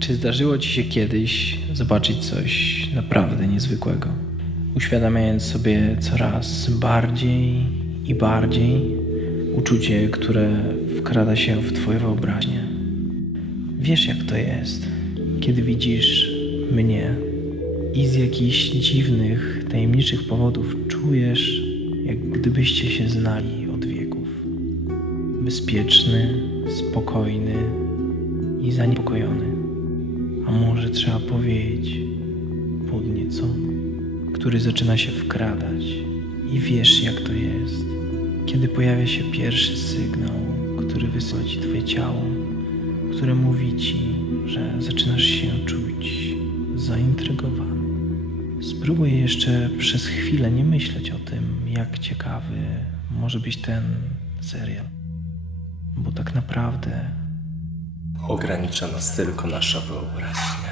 Czy zdarzyło ci się kiedyś zobaczyć coś naprawdę niezwykłego? Uświadamiając sobie coraz bardziej i bardziej uczucie, które wkrada się w twoją wyobraźnię. Wiesz, jak to jest, kiedy widzisz mnie i z jakichś dziwnych, tajemniczych powodów czujesz, jak gdybyście się znali od wieków. Bezpieczny, spokojny i zaniepokojony. A może trzeba powiedzieć podniecony, który zaczyna się wkradać i wiesz, jak to jest, kiedy pojawia się pierwszy sygnał, który wysyła ci twoje ciało, które mówi ci, że zaczynasz się czuć zaintrygowany. Spróbuj jeszcze przez chwilę nie myśleć o tym, jak ciekawy może być ten serial. Bo tak naprawdę Ogranicza nas tylko nasza wyobraźnia.